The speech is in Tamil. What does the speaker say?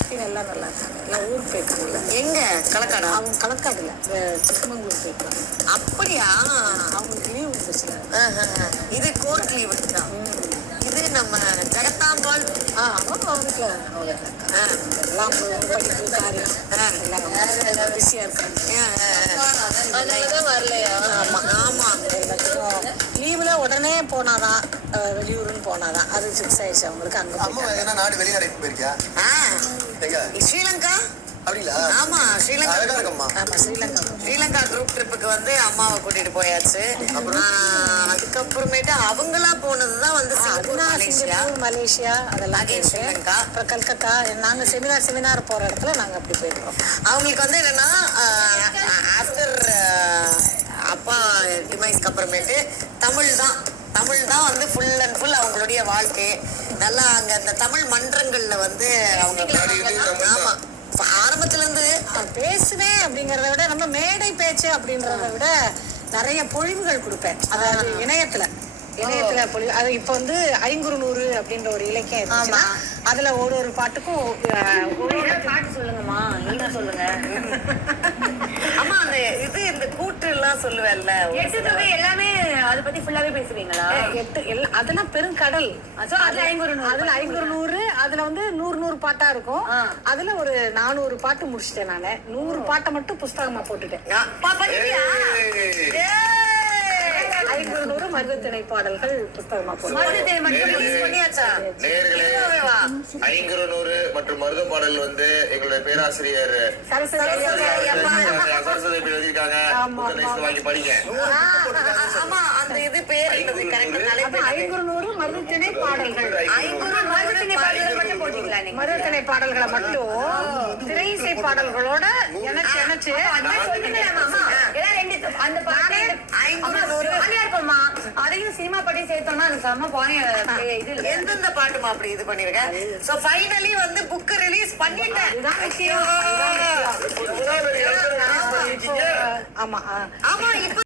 சித்தின்னு எல்லாம் நல்லா இருக்காங்க. எல்லாம் ஊருக்கு போயிருக்காங்கல்ல. எங்க களக்காடா? அவங்க களக்காடு இல்லை, சிக்கமங்களூர் போயிருக்காங்க. அப்படியா? அவங்களுக்கு லீவ் வந்துச்சுல. இது கோர்ட் லீவ் தான். இது நம்ம ஜெகத்தாம்பாள். அவங்க வீட்டில் எல்லாம் படிப்பு காரியம் எல்லாம் பிஸியாக இருக்காங்க. வரலையா? ஆமா ஆமா. எல்லாத்துக்கும் லீவில் உடனே போனாதான், வெளியூருன்னு போனாதான் அது ஃபிக்ஸ் ஆயிடுச்சு அவங்களுக்கு. அங்கே நாடு வெளிநாடு போயிருக்கியா? ஸ்ரீலங்கா. அப்படிங்களா? ஆமா ஸ்ரீலங்கா. ஆமா ஸ்ரீலங்கா குரூப் ட்ரிப்புக்கு வந்து அம்மாவை கூட்டிட்டு போயாச்சு. அதுக்கப்புறமேட்டு அவங்களா போனதுதான் வந்து மலேசியா அதெல்லாம். ஸ்ரீலங்கா அப்புறம் கல்கத்தா. நாங்க செமினார் போற இடத்துல நாங்க அப்படி போயிருக்கோம். அவங்களுக்கு வந்து என்னன்னா ஆஃப்டர் அப்பா டிமைஸ்க்கு அப்புறமேட்டு தமிழ் தான் வந்து ஃபுல் அண்ட் ஃபுல் அவங்களுடைய வாழ்க்கை. நல்லா அங்க அந்த தமிழ் மன்றங்கள்ல வந்து அவங்க ஆமா ஆரம்பத்துல இருந்து பேசுவேன் அப்படிங்கறத விட நம்ம மேடை பேச்சு அப்படின்றத விட நிறைய பொழிவுகள் கொடுப்பேன். அதாவது இணையத்துல பொழிவு. அது இப்ப வந்து 500 அப்படின்ற ஒரு இலக்கியம் இருந்துச்சுன்னா அதுல ஒரு பாட்டுக்கும் பாட்டு சொல்லுங்கம்மா, நீங்க சொல்லுங்க. ஆமா அந்த இது இந்த கூற்று எல்லாம் சொல்லுவேன்ல, எட்டு தொகை எல்லாமே அதை பத்தி ஃபுல்லாவே பேசுவீங்களா? அதெல்லாம் பெருங்கடல். அதுல 500 அதுல வந்து 100 பாட்டா இருக்கும். அதுல ஒரு 400 பாட்டு முடிச்சிட்டேன் நானு. 100 பாட்டை மட்டும் புஸ்தகமா போட்டுட்டேன். 500 மருதத்திணை பாடல்கள் புத்தகமா ஐங்குறு மற்றும் மருத பாடல் வந்து எங்களுடைய பேராசிரியர் சரஸ்வதி எழுதியிருக்காங்க. வாங்கி படிங்க. ஆமா அந்த இது பேர் 500 மருதத்திணை பாடல்கள். 500 மருதத்திணை பாடல்கள் மட்டும் போட்டீங்களா? மருதத்திணை பாடல்களை மட்டும் திரை இசை பாடல்களோட இணைச்சு அந்த பாட்டு இருக்கும்மா. அதையும் சினிமா பாட்டி சேர்த்தோம்னா அது செம்ம இது எந்தெந்த பாட்டுமா அப்படி இது பண்ணிருக்கேன். சோ ஃபைனலி வந்து புக் ரிலீஸ் பண்ணிட்டேன். ஆமா ஆமா இப்ப